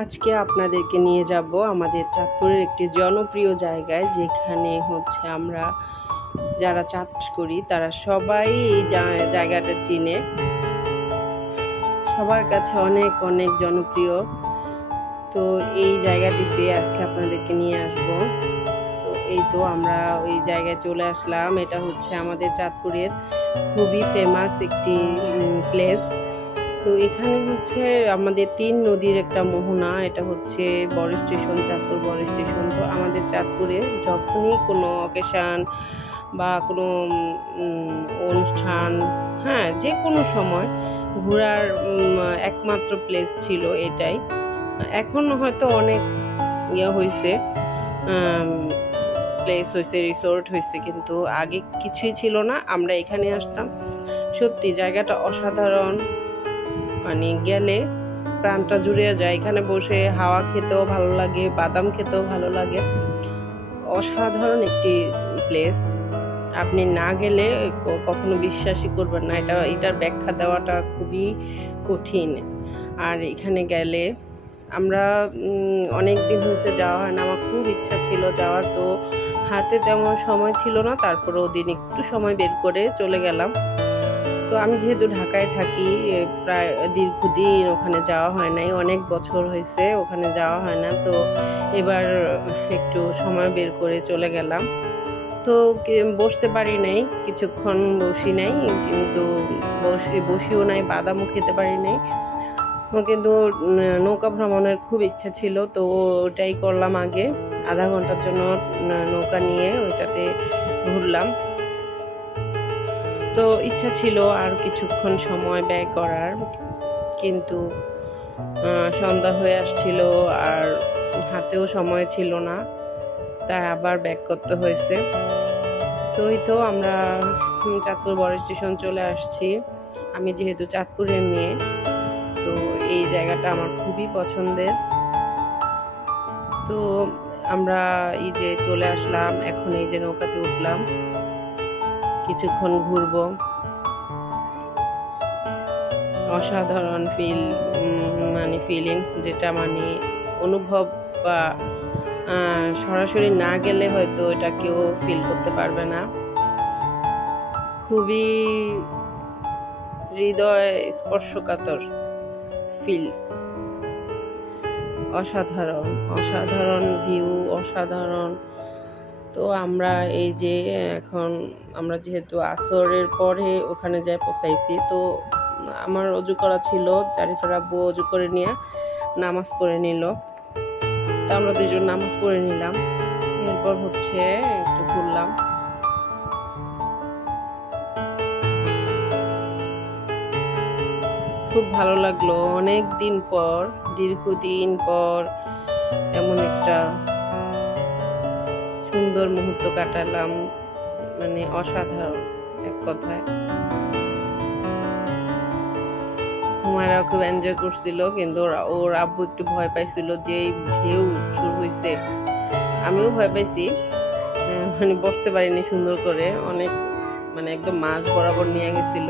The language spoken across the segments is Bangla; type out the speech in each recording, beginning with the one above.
আজকে আপনাদেরকে নিয়ে যাব আমাদের চাঁদপুরের একটি জনপ্রিয় জায়গায়, যেখানে হচ্ছে আমরা যারা চাষ করি তারা সবাই এই জায়গাটা চিনে, সবার কাছে অনেক অনেক জনপ্রিয়। তো এই জায়গাটিতে আজকে আপনাদেরকে নিয়ে আসব। তো এই তো আমরা ওই জায়গায় চলে আসলাম। এটা হচ্ছে আমাদের চাঁদপুরের খুবই ফেমাস একটি প্লেস। তো এখানে হচ্ছে আমাদের ৩ নদীর একটা মোহনা। এটা হচ্ছে বড় স্টেশন, চাঁদপুর বড় স্টেশন। তো আমাদের চাঁদপুরে যখনই কোনো অকেশান বা কোনো অনুষ্ঠান, হ্যাঁ, যে কোনো সময় ঘোরার একমাত্র প্লেস ছিল এটাই। এখন হয়তো অনেক হয়েছে, প্লেস হয়েছে, রিসোর্ট হয়েছে, কিন্তু আগে কিছুই ছিল না। আমরা এখানে আসতাম, সত্যি জায়গাটা অসাধারণ। মানে গেলে প্রাণটা জুড়িয়ে যায়। এখানে বসে হাওয়া খেতেও ভালো লাগে, বাদাম খেতেও ভালো লাগে। অসাধারণ একটি প্লেস। আপনি না গেলে কখনো বিশ্বাসই করবেন না। এটার ব্যাখ্যা দেওয়াটা খুবই কঠিন। আর এখানে গেলে আমরা অনেক দিন হয়েছে যাওয়া হয় না। আমার খুব ইচ্ছা ছিল যাওয়ার, তো হাতে তেমন সময় ছিল না। তারপরে ওদিন একটু সময় বের করে চলে গেলাম। তো আমি যেহেতু ঢাকায় থাকি, প্রায় দীর্ঘদিন ওখানে যাওয়া হয় নাই, অনেক বছর হয়েছে ওখানে যাওয়া হয় না। তো এবার একটু সময় বের করে চলে গেলাম। তো বসতে পারি নাই, কিছুক্ষণ বসি নাই, কিন্তু বসিও নাই, বাদামও খেতে পারি নাই। কিন্তু নৌকা ভ্রমণের খুব ইচ্ছা ছিল, তো ওটাই করলাম আগে। আধা ঘন্টার জন্য নৌকা নিয়ে ওইটাতে ঘুরলাম। তো ইচ্ছা ছিল আর কিছুক্ষণ সময় ব্যয় করার, কিন্তু সন্ধ্যা হয়ে আসছিল আর হাতেও সময় ছিল না, তাই আবার ব্যাক করতে হয়েছে। তো এই তো আমরা চাঁদপুর বড় স্টেশন চলে আসছি। আমি যেহেতু চাঁদপুরের মেয়ে, তো এই জায়গাটা আমার খুবই পছন্দের। তো আমরা এই যে চলে আসলাম, এখন এই যে নৌকাতে উঠলাম, কিছুক্ষণ ঘুরবো। অসাধারণ ফিলিংস, যেটা মানে অনুভব বা সরাসরি না গেলে হয়তো এটা কেউ ফিল করতে পারবে না। খুবই হৃদয় স্পর্শকাতর ফিল। অসাধারণ অসাধারণ ভিউ, অসাধারণ। তো আমরা এই যে এখন আমরা যেহেতু আসরের পরে ওখানে যাই পৌঁছাইছি, তো আমার অজু করা ছিল, জারিফার আব্বু অজু করে নিয়ে নামাজ পড়ে নিল। তো আমরা দুজন নামাজ পড়ে নিলাম, এরপর হচ্ছে একটু ঘুরলাম। খুব ভালো লাগলো, অনেক দিন পর, দীর্ঘদিন পর এমন একটা সুন্দর মুহূর্ত কাটালাম। মানে অসাধারণ এক কথায়। হুমায়রাও খুব এনজয় করছিল, কিন্তু ওর আব্বু একটু ভয় পাইছিল যে ঢেউ শুরু হয়েছে। আমিও ভয় পাইছি, মানে বসতে পারিনি সুন্দর করে, অনেক মানে একদম মাঝ বরাবর নিয়ে গেছিল।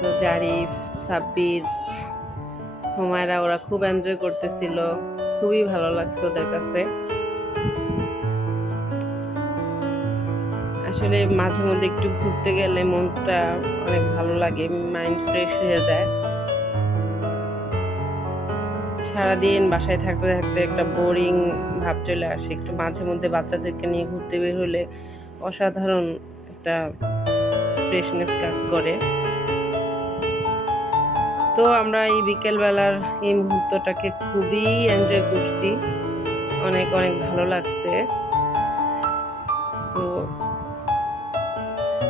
তো জারিফ, সাব্বির, হুমায়রা ওরা খুব এনজয় করতেছিল, খুবই ভালো লাগছে ওদের কাছে। আসলে মাঝে মধ্যে একটু ঘুরতে গেলে মনটা অনেক ভালো লাগে, মাইন্ড ফ্রেশ হয়ে যায়। সারাদিন বাসায় থাকতে থাকতে একটা বোরিং ভাব চলে আসে, একটু মাঝে মধ্যে বাচ্চাদেরকে নিয়ে ঘুরতে বের হলে অসাধারণ একটা ফ্রেশনেস কাজ করে। তো আমরা এই বিকেলবেলার এই মুহূর্তটাকে খুবই এনজয় করছি, অনেক অনেক ভালো লাগছে। তো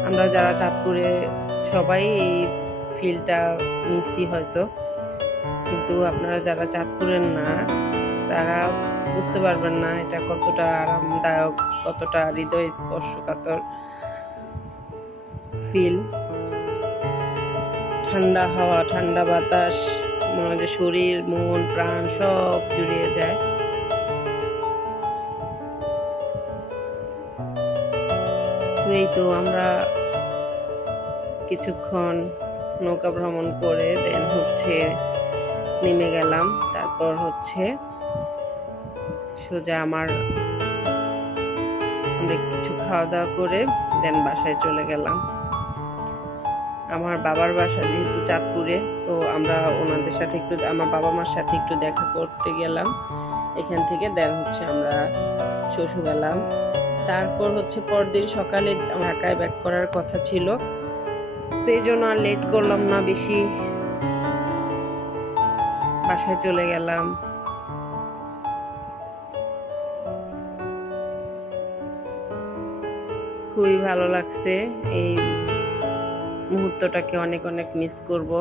আমরা যারা চাঁদপুরে সবাই এই ফিলটা নিচ্ছি হয়তো, কিন্তু আপনারা যারা চাঁদপুরের না তারা বুঝতে পারবেন না এটা কতটা আরামদায়ক, কতটা হৃদয় স্পর্শকাতর ফিল। ঠান্ডা হাওয়া, ঠান্ডা বাতাস, মনে হয় যে শরীর মন প্রাণ সব জুড়িয়ে যায়। তো এই তো আমরা কিছুক্ষণ নৌকা ভ্রমণ করে দেন হচ্ছে নেমে গেলাম। তারপর হচ্ছে সোজা আমরা কিছু খাওয়া দাওয়া করে দেন বাসায় চলে গেলাম। আমার বাবার বাসা যেহেতু চাঁদপুরে, তো আমরা ওনাদের সাথে একটু, আমার বাবা মার সাথে একটু দেখা করতে গেলাম। এখান থেকে দেন হচ্ছে আমরা শ্বশুর গেলাম। তারপর হচ্ছে পরদিন সকালে ঢাকায় ব্যাক করার কথা ছিল, তো এই জন্য আর লেট করলাম না বেশি, বাসায় চলে গেলাম। খুবই ভালো লাগছে, এই মুহূর্তটাকে অনেক অনেক মিস করব।